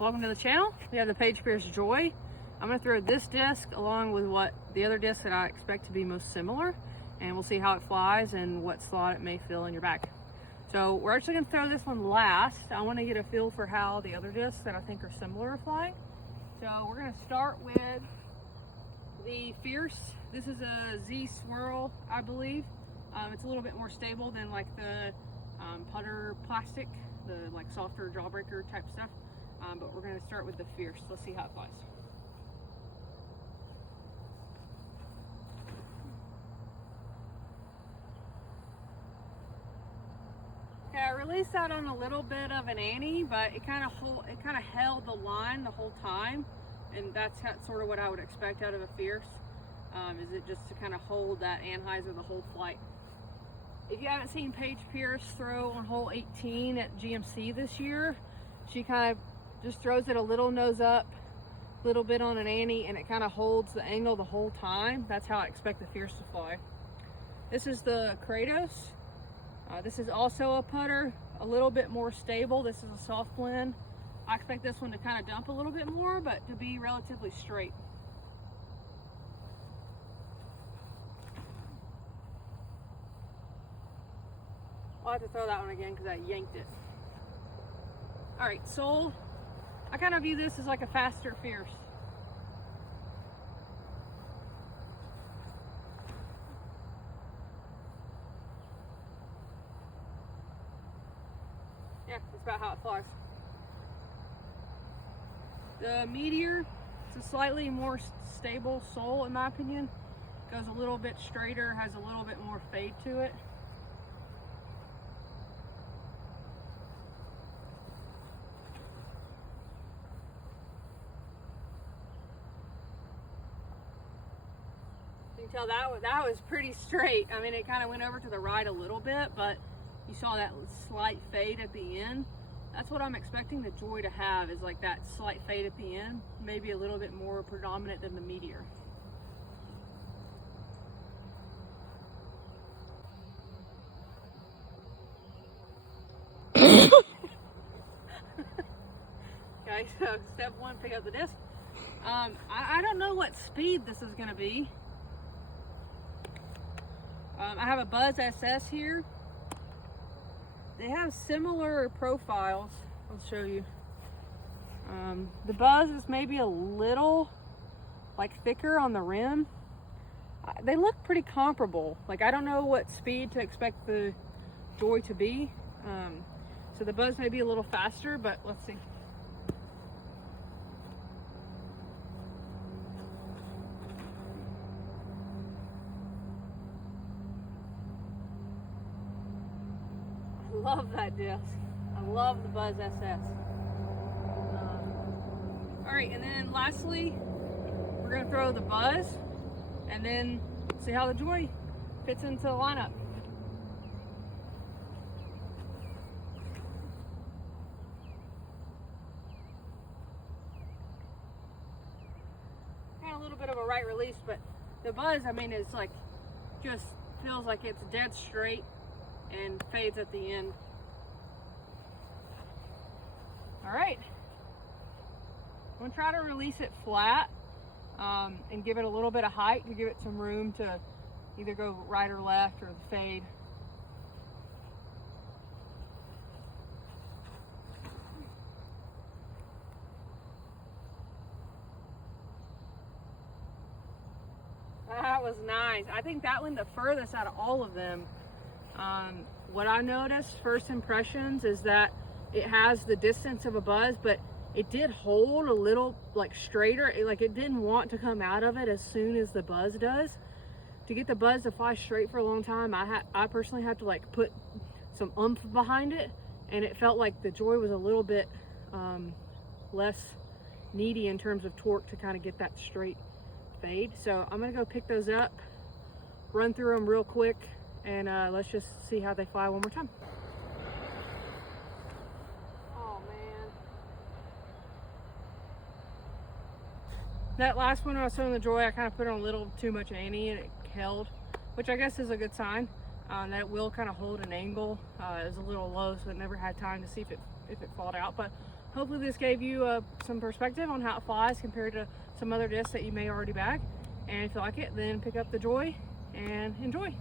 Welcome to the channel. We have the Paige Pierce Joy. I'm going to throw this disc along with what the other discs that I expect to be most similar, and we'll see how it flies and what slot it may fill in your bag. So we're actually going to throw this one last. I want to get a feel for how the other discs that I think are similar are flying. So we're going to start with the Fierce. This is a Z Swirl, I believe. It's a little bit more stable than like the putter plastic, the like softer jawbreaker type stuff. But we're going to start with the Fierce. Let's see how it flies. Okay, I released that on a little bit of an ante, but it kind of held the line the whole time, and that's sort of what I would expect out of a Fierce. Is it just to kind of hold that anhyzer the whole flight. If you haven't seen Paige Pierce throw on hole 18 at GMC this year, she kind of just throws it a little nose up, a little bit on an ante, and it kind of holds the angle the whole time. That's how I expect the Fierce to fly. This is the Kratos. This is also a putter, a little bit more stable. This is a soft blend. I expect this one to kind of dump a little bit more, but to be relatively straight. I'll have to throw that one again because I yanked it. All right, sole. I kind of view this as like a faster Fierce. Yeah, that's about how it flies. The Meteor, it's a slightly more stable sole in my opinion. Goes a little bit straighter, has a little bit more fade to it. You can tell that was pretty straight. I mean, it kind of went over to the right a little bit, but you saw that slight fade at the end. That's what I'm expecting the Joy to have, is like that slight fade at the end, maybe a little bit more predominant than the Meteor. Okay, so step one, pick up the disc. I don't know what speed this is going to be. I have a Buzzz SS here. They have similar profiles. I'll show you. The Buzzz is maybe a little like thicker on the rim. They look pretty comparable. Like, I don't know what speed to expect the Joy to be. So the Buzzz may be a little faster, but let's see. I love that disc. I love the Buzzz SS. All right, and then lastly, we're gonna throw the Buzzz and then see how the Joy fits into the lineup. Kind of a little bit of a right release, but the Buzzz, I mean, it's like, just feels like it's dead straight and fades at the end. All right, I'm gonna try to release it flat and give it a little bit of height to give it some room to either go right or left or fade. That was nice. I think that went the furthest out of all of them. What I noticed, first impressions, is that it has the distance of a Buzzz, but it did hold a little like straighter. It didn't want to come out of it as soon as the Buzzz does. To get the Buzzz to fly straight for a long time, I personally had to like put some oomph behind it, and it felt like the Joy was a little bit less needy in terms of torque to kind of get that straight fade. So I'm gonna go pick those up, run through them real quick, and let's just see how they fly one more time. Oh man. That last one I was throwing the Joy, I kind of put on a little too much ante and it held, which I guess is a good sign. That it will kind of hold an angle. It was a little low, so I never had time to see if it falled out, but hopefully this gave you some perspective on how it flies compared to some other discs that you may already bag. And if you like it, then pick up the Joy and enjoy.